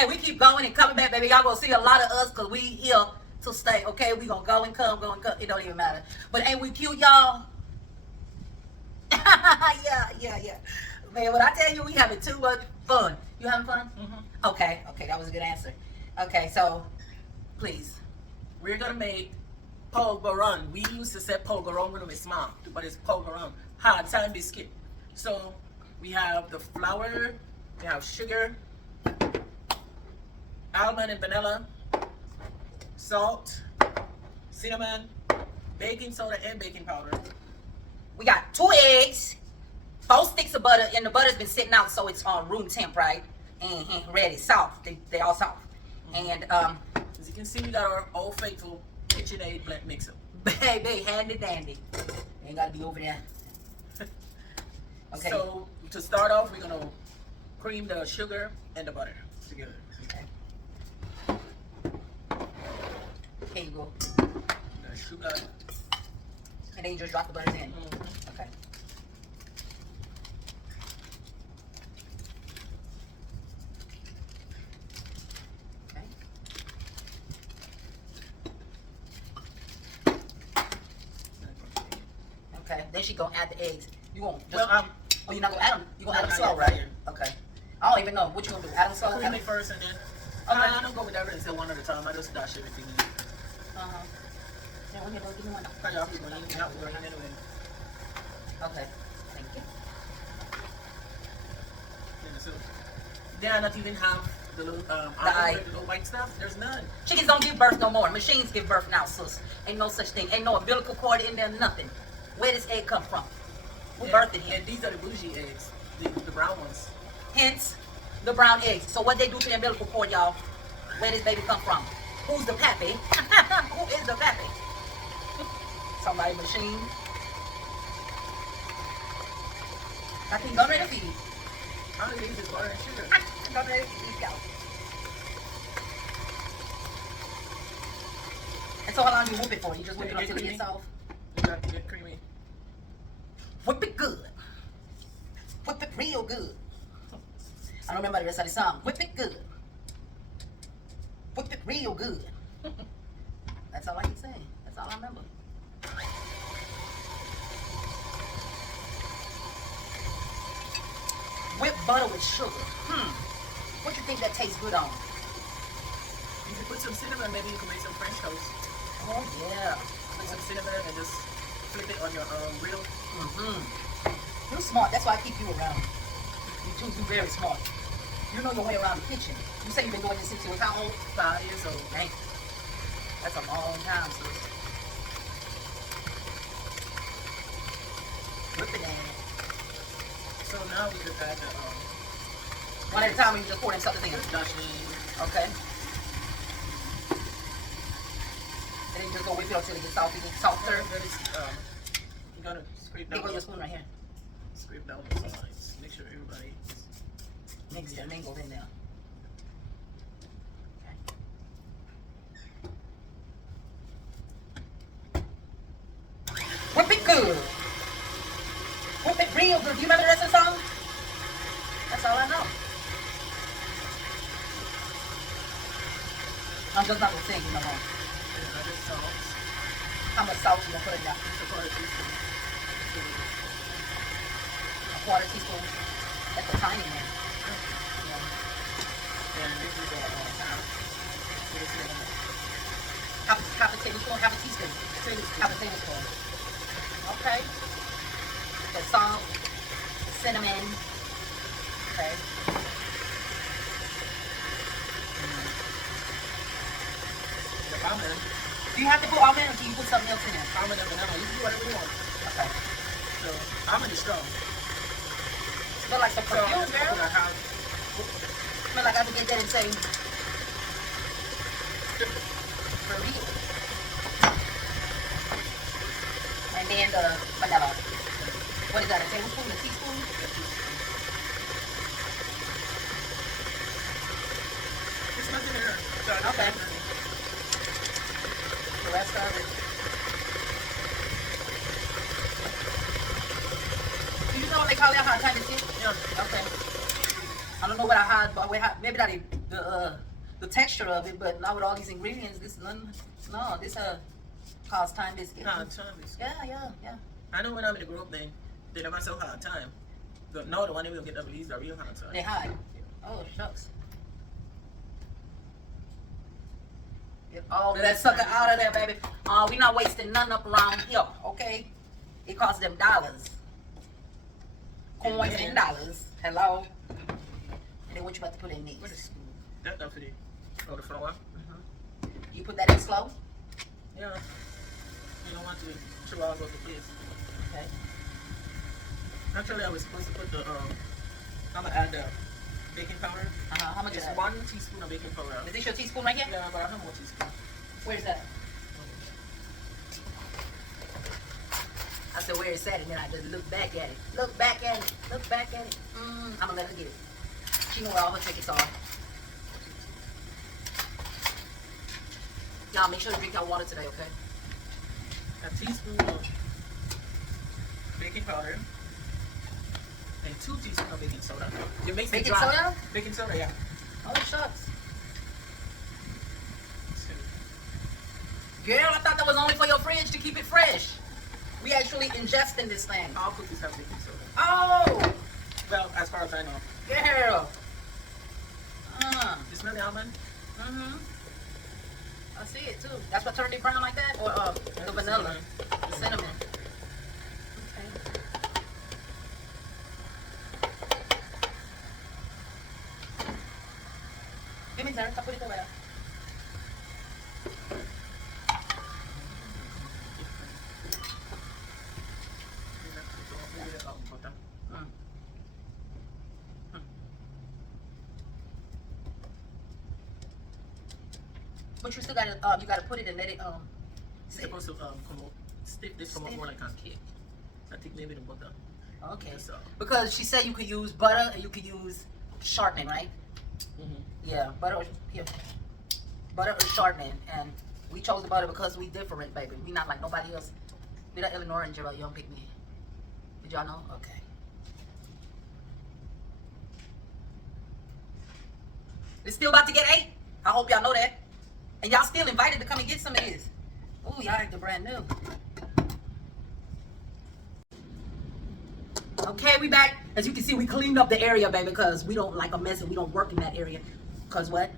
Hey, we keep going and coming back, baby. Y'all gonna see a lot of us because we here to stay, okay? We gonna go and come. It don't even matter. But ain't we cute, y'all? Yeah. Man, when I tell you we having too much fun. You having fun? Mm-hmm. Okay, that was a good answer. Okay, so, please. We're gonna make polvoron. We used to say polvoron when we were small, but it's polvoron. Hadtime biscuit. So, we have the flour, we have sugar, almond and vanilla, salt, cinnamon, baking soda and baking powder. We got 2 eggs, 4 sticks of butter, and the butter's been sitting out so it's on room temp, right? And ready, soft. They all soft. And as you can see, we got our old faithful KitchenAid blend mixer. Baby, handy dandy. Ain't gotta be over there. Okay. So to start off, we're gonna cream the sugar and the butter together. Okay. Here you go. The sugar. And then you just drop the butters in. Mm-hmm. Okay. Okay. Then she gonna add the eggs. You won't just. Oh, you're not gonna add them. You gonna add them slow, right? Okay. I don't even know what you gonna do. Add them slow. Cream it first and then. Okay. I don't go with everything until one at a time. I just dash everything in. Yeah, we're gonna give me one. Okay. Thank you. So, they are not even have the little the little white stuff. There's none. Chickens don't give birth no more. Machines give birth now, sis. Ain't no such thing. Ain't no umbilical cord in there. Nothing. Where does egg come from? Who birthed him? And these are the bougie eggs, the brown ones. Hence, the brown eggs. So what they do to the umbilical cord, y'all? Where does baby come from? Who's the pappy? Who is the pappy? Somebody machine. I think go ready to feed. All it is butter and sugar. Go ready to feed, y'all. And so how long do you whip it for? You just whip it until it gets soft? You got to get creamy. Whip it good. Whip it real good. I don't remember the rest of the song. Whip it good. Whip it real good. That's all I can say. That's all I remember. Whipped butter with sugar. What do you think that tastes good on? You can put some cinnamon, maybe you can make some French toast. Oh yeah. Put some cinnamon and just flip it on your grill. You're smart. That's why I keep you around. You're very smart. You know your way around the kitchen. You say you've been doing this since you was how old? 5 years old. Dang. That's a long time, sis. Whip it down. So now we just add the one at a time, or you just pour them something in. Okay. And then you just go whip it until it gets salty, softer. You gotta scrape down. Here go your spoon right here. Scrape down the sides. Make sure everybody mixed and mingled in there. Okay. Whip it good. Whip it real good. Do you remember the rest of the song? That's all I know. I'm just not gonna sing no more. How much salt you gonna put in there? A quarter teaspoon. That's a tiny one. Half a tablespoon, half a teaspoon. Half a tablespoon. Okay. The salt, cinnamon. Okay. The almond. Do you have to put almond or can you put something else in there? Almond and vanilla. You can do whatever you want. Okay. So almond is strong. Smell like some perfume, girl. Smell like I could get that and say, for real. And then the vanilla. What is that, a tablespoon, a teaspoon? It's nothing in here. Okay. The rest of it. Do you know what they call that? Hadtime biscuit? Yeah. Okay. I don't know what I had, but maybe that is the texture of it, but not with all these ingredients. This none. No, this Hadtime biscuit. Hadtime biscuit. Yeah. I know when I'm in the group, they never sell Hadtime. No, the one that we'll get the release are real Hadtime. They hide. Oh shucks. Get all of that sucker out of there, baby. We not wasting nothing up around here, okay? It costs them dollars. Coins and dollars. Hello. And then what you about to put in these? What is that for the flour? You put that in slow? Yeah. You don't want to throw all over the place. Okay. Actually, I was supposed to put I'm gonna add the baking powder. How much It's is that? 1 teaspoon of baking powder. Is this your teaspoon right here? Yeah, about how much teaspoon? Where's that? I said, where is that? And then I just look back at it. Look back at it. Look back at it. I'm gonna let her get it. She know where all her tickets are. Y'all make sure to drink your water today, okay? A teaspoon of baking powder and 2 teaspoons of baking soda. It makes Baking it dry. soda? Baking soda, yeah. Oh, shucks. Girl, I thought that was only for your fridge to keep it fresh. We actually ingesting this thing. All cookies have baking soda. Oh! Well, as far as I know. Girl. You smell the almond? I see it too. That's what turned it brown like that? Or the vanilla? The cinnamon. Okay. Give me that. I put it away. But you still gotta you gotta put it and let it It's supposed to come out stiff. This come out more like a cake. I think maybe the butter. Okay. So. Because she said you could use butter and you could use shortening, right? Yeah, butter or shortening, and we chose the butter because we different, baby. We not like nobody else. We the Illinois and Gerald Young pick me. Did y'all know? Okay. It's still about to get 8. I hope y'all know that. And y'all still invited to come and get some of this. Ooh, y'all like the brand new. Okay, we back. As you can see, we cleaned up the area, baby, because we don't like a mess and we don't work in that area. Because what?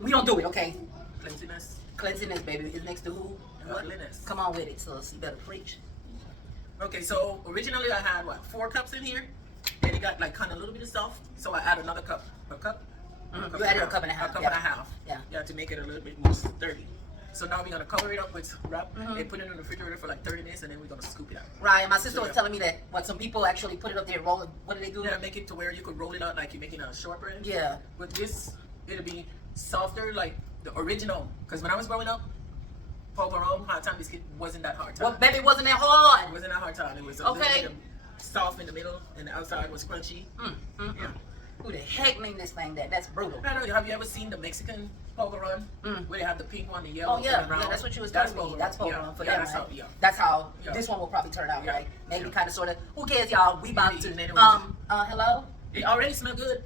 We don't do it, okay? Cleanliness. Cleanliness, baby, is next to who? Cleanliness. Come on with it, sis. You better preach. Okay, so originally I had 4 cups in here, and it got like kind of a little bit of soft, so I added another cup. A cup? You added a cup and a half. A cup and a half. Yeah, to make it a little bit more sturdy. So now we're gonna cover it up with wrap and put it in the refrigerator for like 30 minutes, and then we're gonna scoop it out. Right, and my sister was telling me that some people actually put it up there, roll it. What do they do? Yeah, make it to where you could roll it out like you're making a shortbread. Yeah. With this, it'll be softer like the original. Because when I was growing up, Hadtime Hadtime biscuit wasn't that hard time. Well, baby, wasn't that hard? It wasn't that hard time. It was a little bit of soft in the middle, and the outside was crunchy. Yeah. Who the heck named this thing that? That's brutal. I don't know. Have you ever seen the Mexican polvoron? Where they have the pink one, the yellow, Oh yeah, and the brown? yeah, that's what you was telling me. That's polvoron for them, right? That's how this one will probably turn out, right? Maybe kind of, sort of. Who cares, y'all? We about to. Hello. It already smell good.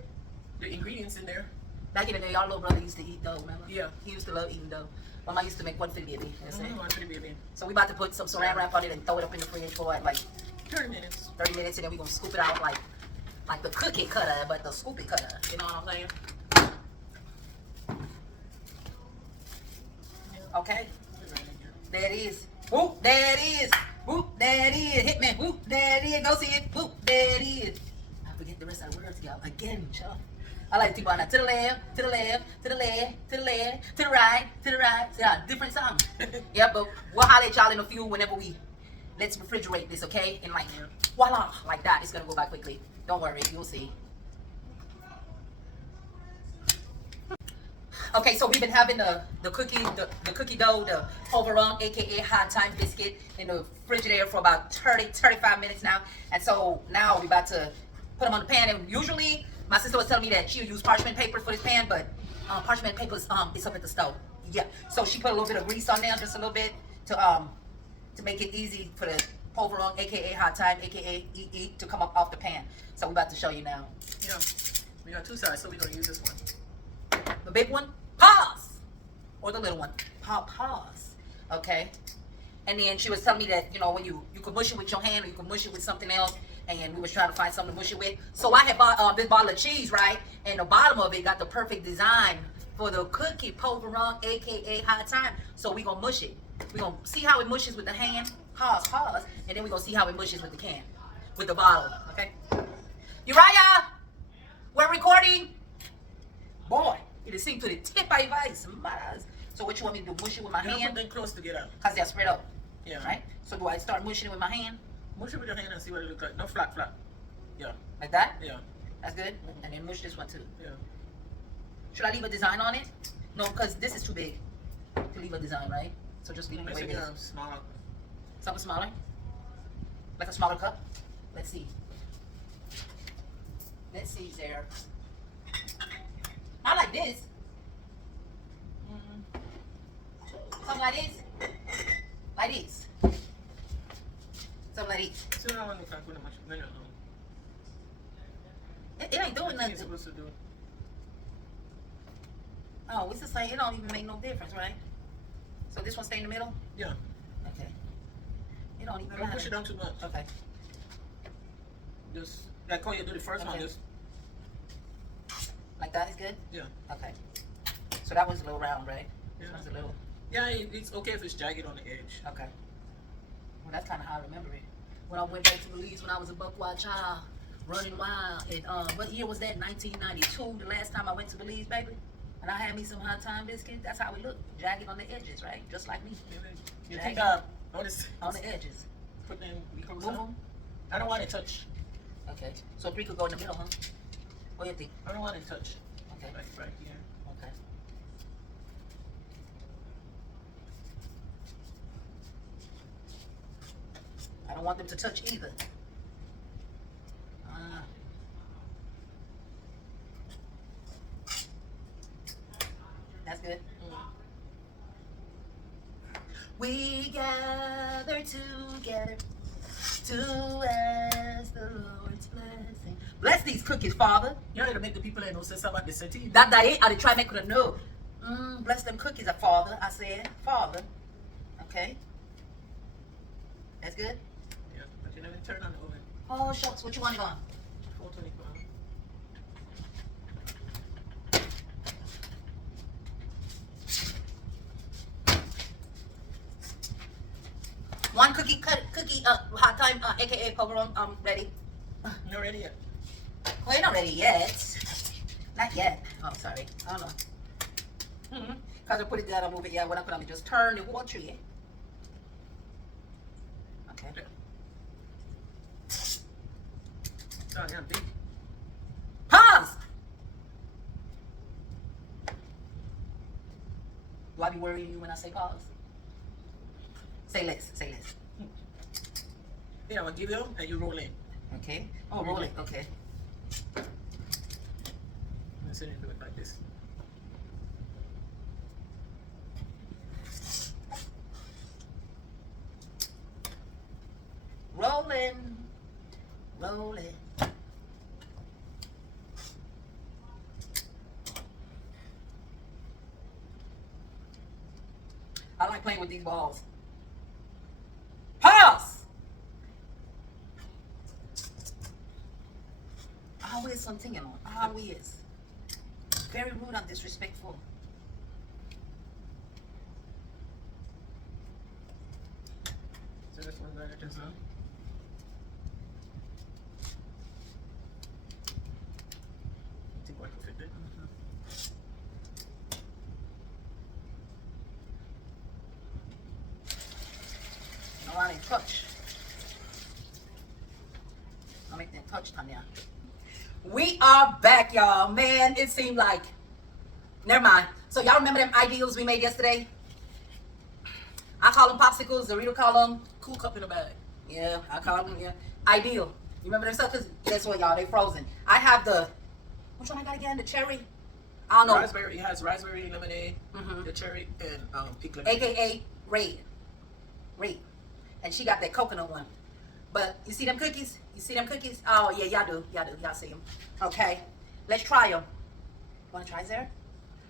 The ingredients in there. Back in the day, our little brother used to eat dough, remember? Yeah. He used to love eating dough. Mama used to make one for the baby. That's it. One for the baby. So we about to put some saran wrap on it and throw it up in the fridge for like 30 minutes. 30 minutes, and then we're gonna scoop it out like the cookie cutter, but the scoopy cutter. You know what I'm saying? Okay. There it is. Whoop, there it is. Whoop, there it is. Hit me. Whoop, there it is. Go see it. Whoop, there it is. I forget the rest of the words, y'all. Again, y'all. I like to keep on that. To the left, to the left, to the left, to the left, to the right, to the right. Yeah, different songs. Yeah, but we'll holler at y'all in a few whenever let's refrigerate this, okay? And like, voila, like that. It's gonna go by quickly. Don't worry, you'll see. Okay, so we've been having the cookie dough, the polvoron, aka Hadtime biscuit, in the Frigidaire for about 35 minutes now. And so now we're about to put them on the pan. And usually my sister was telling me that she'll use parchment paper for this pan, but parchment paper is up at the stove. Yeah, so she put a little bit of grease on there, just a little bit to make it easy for the polvoron, aka Hadtime, aka EE, to come up off the pan. So we're about to show you now. Yeah, we got 2 sides, so we're gonna use this one. The big one, pause. Or the little one, pause. Okay. And then she was telling me that, you know, when you could mush it with your hand or you could mush it with something else. And we was trying to find something to mush it with. So I had bought this bottle of cheese, right? And the bottom of it got the perfect design for the cookie polvoron, aka Hadtime. So we gonna mush it. We gonna see how it mushes with the hand. Pause. And then we gonna see how it mushes with the can, with the bottle. Okay. Uriah, we're recording. Boy, it seemed to the tip of your eyes. So what you want me to do? Mush it with my hand? Put them close together. Cause they're spread out. Yeah. Right. So do I start mushing it with my hand? Mush it with your hand and see what it looks like. No flat. Yeah. Like that? Yeah. That's good. And then mush this one too. Yeah. Should I leave a design on it? No, because this is too big to leave a design, right? So just leave it the way it is. Smaller. Something smaller? Like a smaller cup? Let's see. Let's see there. I like this. Something like this. Like this. Something like this. So now we can't put much. No. It ain't doing nothing. It's supposed to do. Oh, it's the same. It don't even make no difference, right? So this one stay in the middle? Yeah. Okay. It don't even Don't matter. push it down too much. Okay. Just like how you do the first one. Okay. Just Like that is good? yeah. Okay. So that one's a little round, right? This Yeah. one's a little. Yeah, it's okay if it's jagged on the edge. Okay. Well, that's kind of how I remember it. When I went back to Belize when I was a buckwild child, running wild. And what year was that? 1992. The last time I went to Belize, baby. And I had me some Hadtime biscuits. That's how it looked, jagged on the edges, right? Just like me. You Jagged think on the edges. put them Move them. I don't want to touch. Okay. So 3 could go in the middle, huh? What do you think? I don't want to touch. Okay. Like right here. Okay. I don't want them to touch either. That's good. We gather together to ask the Lord's blessing. Bless these cookies, Father. You know to make the people that know say about the city. That I did try to make it a no. Bless them cookies, Father. I said, Father. Okay. That's good. Yeah, but you never turn on the oven. Oh shucks, what you want it on? 425. One cookie, Hadtime, aka polvoron, ready. Not ready yet. Well, you're not ready yet. Not yet. Oh, sorry. I don't know. Because I put it down, I move it. Yeah, when I put it on, just turn the water. Yeah. Okay. Oh, yeah, big. Pause! Do I be worrying you when I say pause? Say less. Say less. Yeah, I'll give you and you roll in. Okay. Oh, roll it. Okay. And so you do it like this. Rolling. Rolling. I like playing with these balls. Pause! Always something, you know. Always. Very rude and disrespectful. So this one's better just now. Think I can fit it. No, I didn't touch. I'll make that touch, Tanya. We are back, y'all. Man, it seemed like. Never mind. So, y'all remember them ideals we made yesterday? I call them popsicles. Dorito call them. Cool cup in the bag. Yeah, I call them, yeah. Ideal. You remember them stuff? Because guess what, y'all? They frozen. I have the. Which one I got again? The cherry? I don't know. Raspberry, it has raspberry lemonade, the cherry, and pink lemonade. AKA Red. Red. And she got that coconut one. But you see them cookies? You see them cookies? Oh, yeah, y'all do. Y'all do. Y'all see them. Okay. Let's try them. Want to try, Sarah?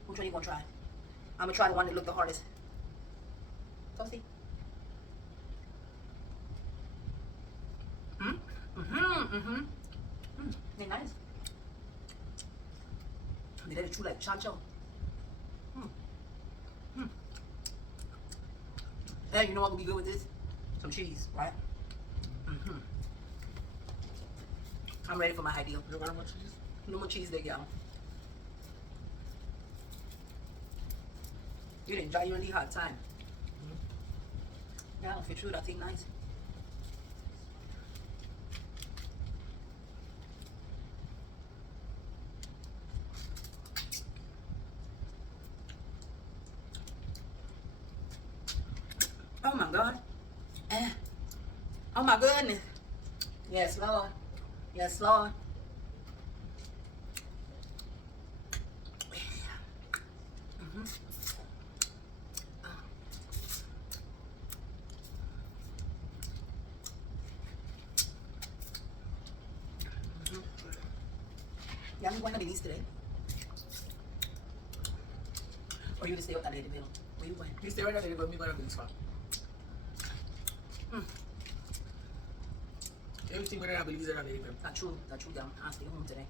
Which one you gonna try? I'm gonna try the one that looked the hardest. Toasty. They're nice. They're true like chancho. Hey, you know what would be good with this? Some cheese, right? I'm ready for my ideal. You got much cheese? No more cheese there, y'all. You didn't enjoy your really hard time. Yeah, if you're true, that's nice. Oh my God. Oh my goodness. Yes, Lord. Yes, Lord. Yeah, I'm going to Belize today. Or you just stay with that lady, Bill? Where you going? You stay right there, you're going to be going to Belize farm. Everything where I believe is around there. Not true, damn. I'll stay home today.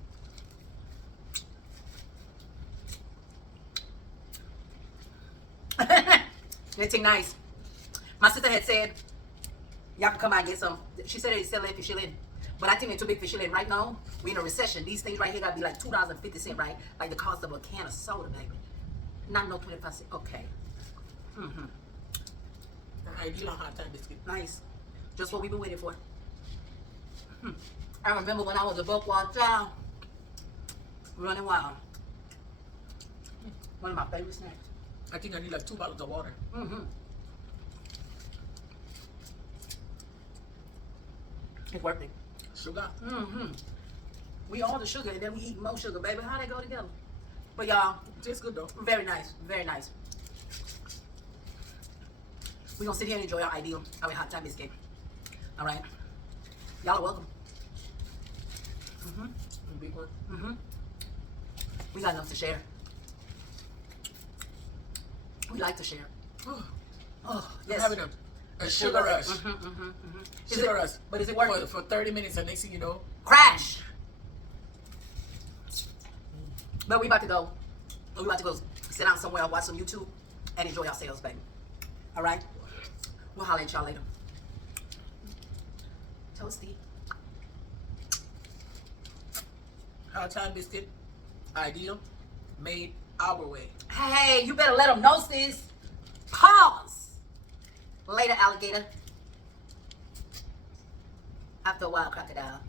Anything nice. My sister had said, y'all can come out and get some. She said they sell it for shilling. But I think they're too big for shilling. Right now, we're in a recession. These things right here gotta be like $2.50, right? Like the cost of a can of soda, baby. Not no 25 cents. Okay. Ideal on Hadtime biscuit. Nice. Just what we've been waiting for. I remember when I was a buckwild child, running wild. One of my favorite snacks. I think I need like 2 bottles of water. It's worth it. Sugar. We all the sugar and then we eat more sugar, baby. How they go together? But y'all, It tastes good though. very nice, very nice. We're gonna sit here and enjoy our ideal, our Hadtime biscuit. All right, y'all are welcome. Big one. We got enough to share. We like to share. Oh, yes. I'm having a sugar rush. Sugar rush. But is it working? For 30 minutes, and next thing you know, Crash. But we about to go. We about to go sit down somewhere, watch some YouTube, and enjoy ourselves, baby. All right? We'll holler at y'all later. Toasty. Hadtime biscuit, ideal, made our way. Hey, you better let them know, sis. Pause. Later, alligator. After a while, crocodile.